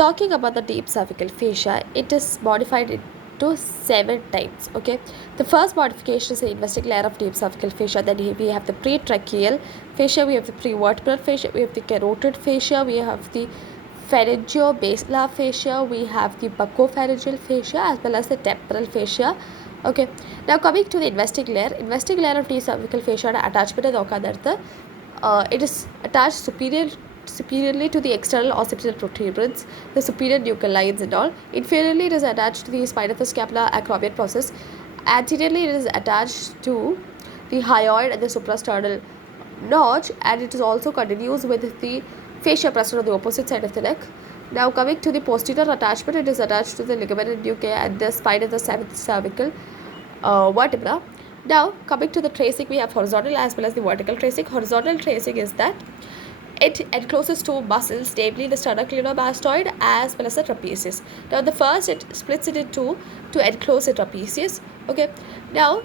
talking about the deep cervical fascia, it is modified into 7 types. Okay, the first modification is the investing layer of deep cervical fascia. Then we have the pretracheal fascia, we have the prevertebral fascia, we have the carotid fascia, we have the pharyngeo-basilar fascia, we have the buccopharyngeal fascia as well as the temporal fascia. Okay, now coming to the investing layer of deep cervical fascia attachment it is attached superiorly to the external occipital protuberance, the superior nuchal lines and all. Inferiorly, it is attached to the spine of the scapular acromion process. Anteriorly, it is attached to the hyoid and the suprasternal notch, and it is also continues with the fascia present on the opposite side of the neck. Now, coming to the posterior attachment, it is attached to the ligament nuchae and the spine of the seventh cervical vertebra. Now, coming to the tracing, we have horizontal as well as the vertical tracing. Horizontal tracing is that it encloses two muscles, namely the sternocleidomastoid as well as the trapezius. Now, the first, it splits it into to enclose the trapezius. Okay. Now,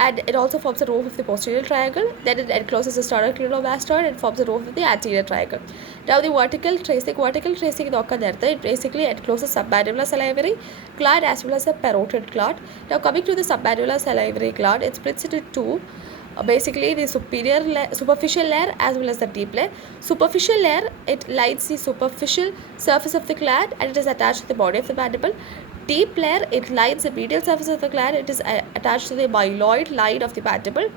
and it also forms the roof of the posterior triangle. Then it encloses the sternocleidomastoid and forms the roof of the anterior triangle. Now, the vertical tracing it basically encloses submandibular salivary gland as well as the parotid gland. Now, coming to the submandibular salivary gland, it splits it into two. Basically the superficial layer as well as the deep layer. Superficial layer, it lines the superficial surface of the gland and it is attached to the body of the mandible. Deep layer, it lines the medial surface of the gland, it is attached to the myeloid line of the mandible.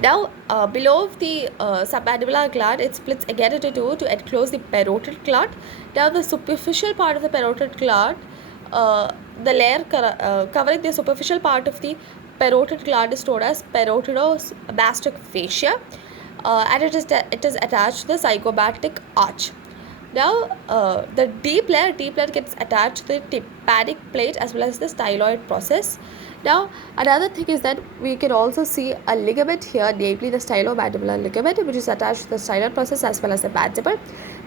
Now, below the submandibular gland, it splits again into two to enclose the parotid gland. Now, the superficial part of the parotid gland, the layer covering the superficial part of the parotid gland is known as parotidomastoid fascia, and it is attached to the zygomatic arch. Now, the deep layer gets attached to the tympanic plate as well as the styloid process. Now, another thing is that we can also see a ligament here, namely the stylomandibular ligament, which is attached to the styloid process as well as the mandible.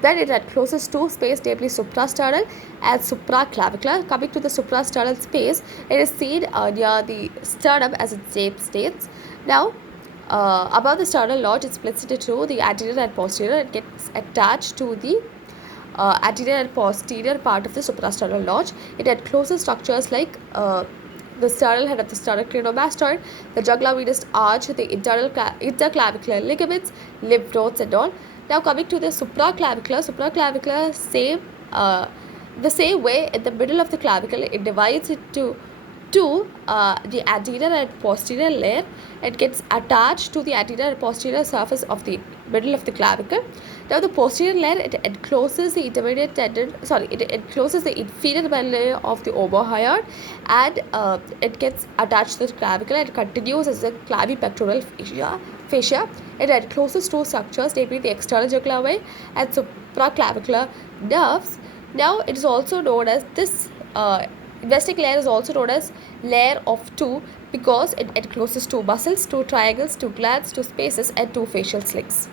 Then it encloses two space, namely suprasternal and supraclavicular. Coming to the suprasternal space, it is seen near the sternum as its name states. Now, above the sternal notch, it splits into two, the anterior and posterior. It gets attached to the anterior and posterior part of the suprasternal notch. It encloses structures like the sternal head of the sternocleidomastoid, the jugular venous arch, the interclavicular ligaments, lymph nodes and all. Now coming to the supraclavicular the same way in the middle of the clavicle, it divides into the anterior and posterior layer. It gets attached to the anterior and posterior surface of the middle of the clavicle. Now the posterior layer, it encloses the intermediate tendon, it encloses the inferior layer of the omohyoid, and it gets attached to the clavicle and continues as the clavipectoral fascia. It encloses two structures, namely the external jugular vein and supraclavicular nerves. Now it is also known as this investing layer is also known as layer of two because it encloses two muscles, two triangles, two glands, two spaces and two facial slits.